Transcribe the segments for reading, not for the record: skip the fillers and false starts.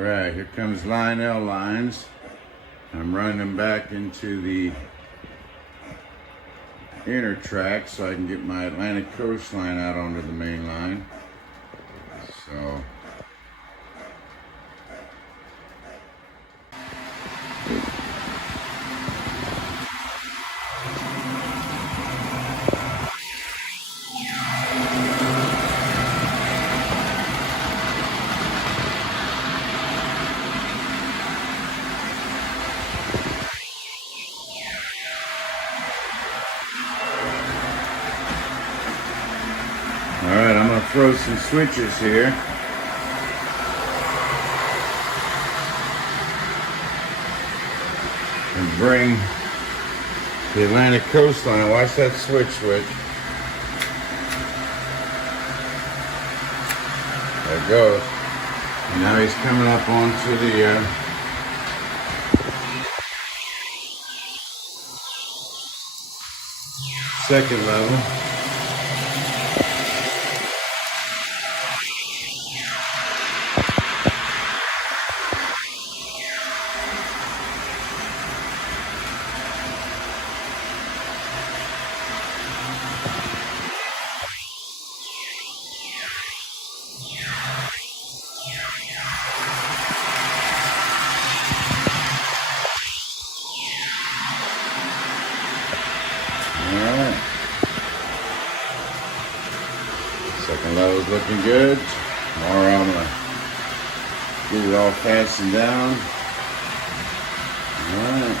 Alright, here comes line L lines. I'm running them back into the inner track so I can get my Atlantic coastline out onto the main line. So alright, I'm going to throw some switches here. And bring the Atlantic coastline. Watch that switch. There it goes. And now he's coming up onto the second level. Alright. Second level's looking good. Tomorrow I'm going to get it all fastened down. Alright.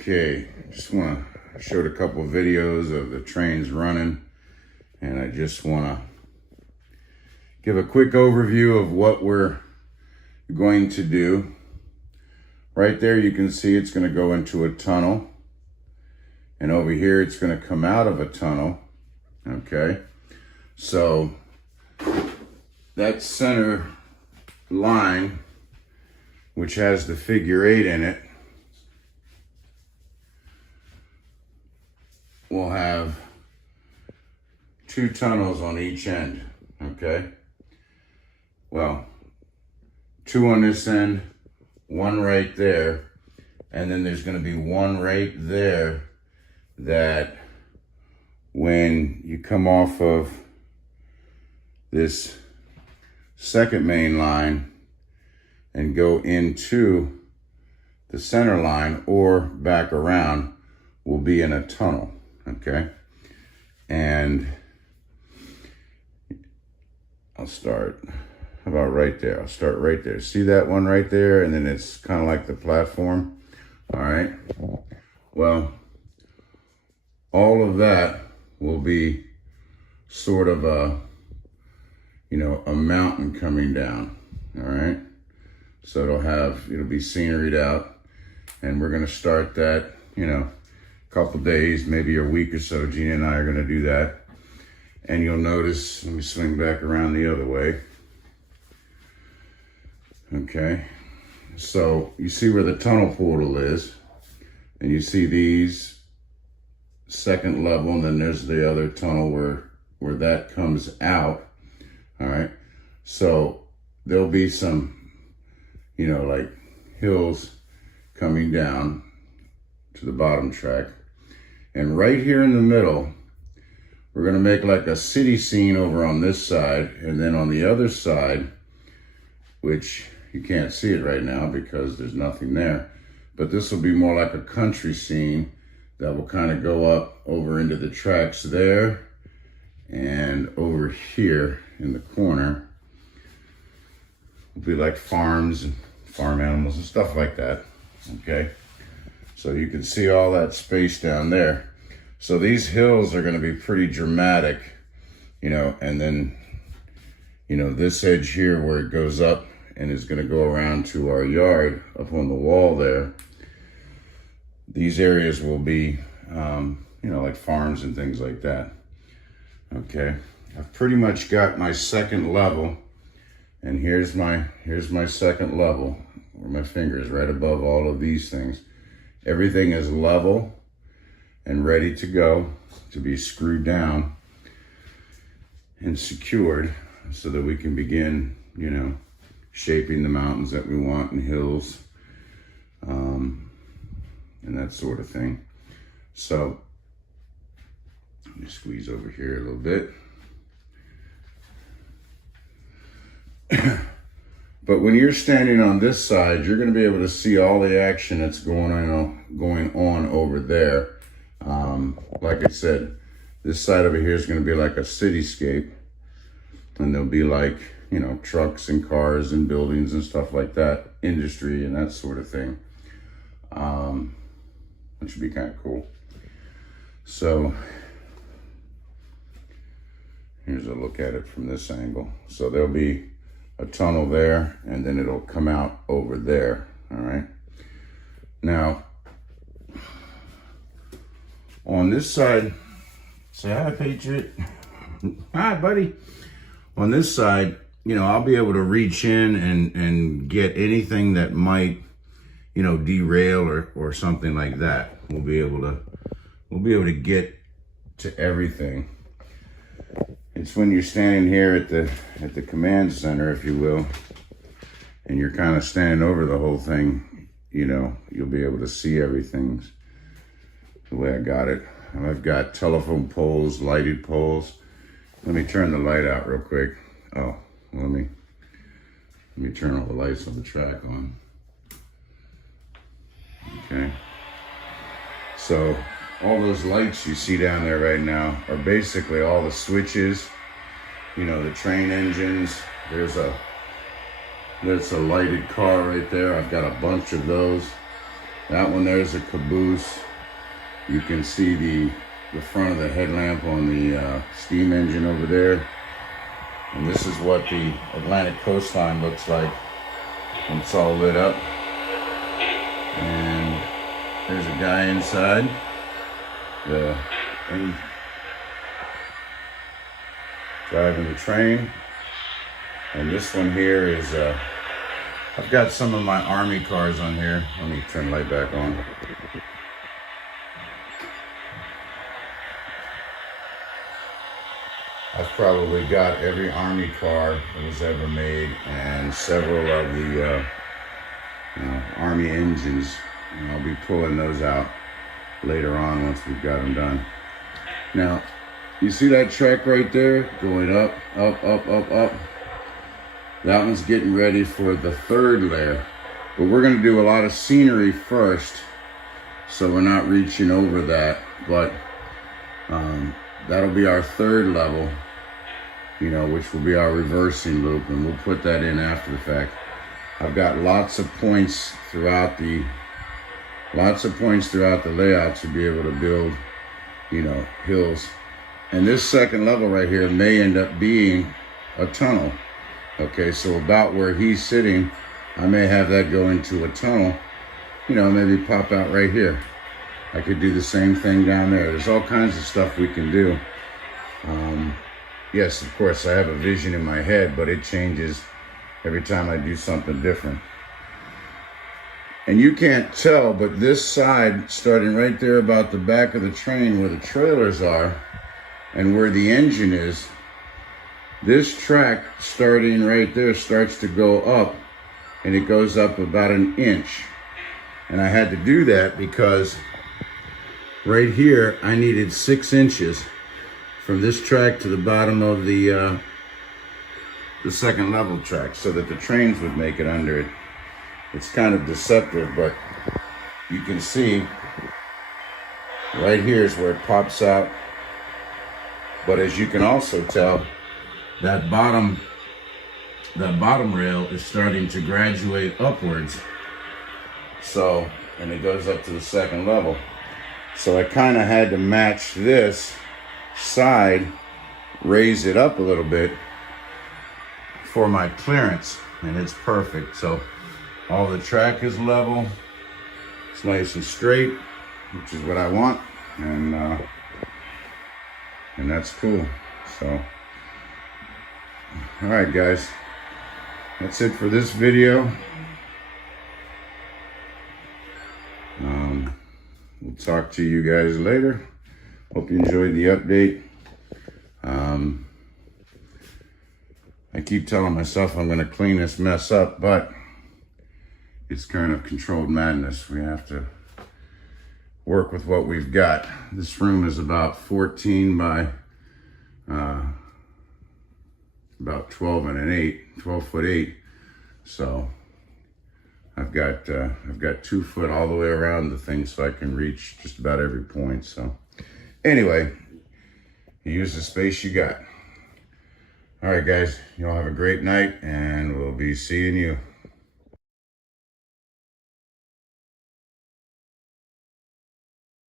Okay, just want to show a couple of videos of the trains running, and I just want to give a quick overview of what we're going to do. Right there you can see it's going to go into a tunnel, and over here it's going to come out of a tunnel. Okay, so that center line, which has the figure 8 in it, will have 2 tunnels on each end. Okay, well, 2 on this end, 1 right there, and then there's going to be 1 right there that when you come off of this second main line and go into the center line or back around, will be in a tunnel. Okay, and I'll start, how about right there? I'll start right there. See that one right there? And then it's kind of like the platform. All right. Well, all of that will be sort of a, a mountain coming down. All right. So it'll be sceneried out. And we're going to start that, a couple days, maybe a week or so. Gina and I are going to do that. And you'll notice, let me swing back around the other way. Okay, so you see where the tunnel portal is, and you see these second level, and then there's the other tunnel where that comes out. All right, so there'll be some, like hills coming down to the bottom track. And right here in the middle, we're gonna make like a city scene over on this side, and then on the other side, which you can't see it right now because there's nothing there, but this will be more like a country scene that will kind of go up over into the tracks there, and over here in the corner will be like farms and farm animals and stuff like that. Okay, so you can see all that space down there. So these hills are going to be pretty dramatic, and then, this edge here where it goes up and is going to go around to our yard up on the wall there. These areas will be, like farms and things like that. Okay, I've pretty much got my second level, and here's my second level, where my finger is right above all of these things. Everything is level and ready to go to be screwed down and secured so that we can begin, shaping the mountains that we want and hills, and that sort of thing. So let me squeeze over here a little bit. But when you're standing on this side, you're going to be able to see all the action that's going on over there. Like I said, this side over here is going to be like a cityscape, and there'll be like, trucks and cars and buildings and stuff like that, industry and that sort of thing, which would be kind of cool. So here's a look at it from this angle. So there'll be a tunnel there, and then it'll come out over there. All right, now on this side, say hi, Patriot. Hi, buddy. On this side, I'll be able to reach in and get anything that might, derail or something like that. We'll be able to get to everything. It's when you're standing here at the command center, if you will, and you're kind of standing over the whole thing, you'll be able to see everything the way I got it. And I've got telephone poles, lighted poles. Let me turn the light out real quick. Oh, let me turn all the lights on the track on. Okay. So all those lights you see down there right now are basically all the switches, the train engines. There's a lighted car right there. I've got a bunch of those. That one there's a caboose. You can see the front of the headlamp on the steam engine over there. And this is what the Atlantic coastline looks like when it's all lit up. And there's a guy inside driving the train. And this one here is, I've got some of my Army cars on here. Let me turn the light back on. I've probably got every Army car that was ever made and several of the Army engines. And I'll be pulling those out later on once we've got them done. Now, you see that track right there going up, up, up, up, up? That one's getting ready for the third layer. But we're gonna do a lot of scenery first, so we're not reaching over that. But that'll be our third level, you know, which will be our reversing loop, and we'll put that in after the fact. I've got lots of points throughout the layout to be able to build, you know, hills. And this second level right here may end up being a tunnel. Okay, so about where he's sitting, I may have that go into a tunnel, you know, maybe pop out right here. I could do the same thing down there. There's all kinds of stuff we can do. Yes, of course, I have a vision in my head, but it changes every time I do something different. And you can't tell, but this side, starting right there about the back of the train where the trailers are and where the engine is, this track starting right there starts to go up, and it goes up about 1 inch. And I had to do that because right here, I needed 6 inches from this track to the bottom of the second level track so that the trains would make it under it. It's kind of deceptive, but you can see right here is where it pops out. But as you can also tell, that bottom rail is starting to graduate upwards. So, and it goes up to the second level. So I kind of had to match this side, raise it up a little bit for my clearance, and it's perfect. So all the track is level, it's nice and straight, which is what I want, and that's cool. So, all right, guys, that's it for this video. We'll talk to you guys later. Hope you enjoyed the update. I keep telling myself I'm gonna clean this mess up, but it's kind of controlled madness. We have to work with what we've got. This room is about 14 by about 12 foot 8. So I've got 2 foot all the way around the thing, so I can reach just about every point. So anyway, you use the space you got. All right, guys, you all have a great night, and we'll be seeing you.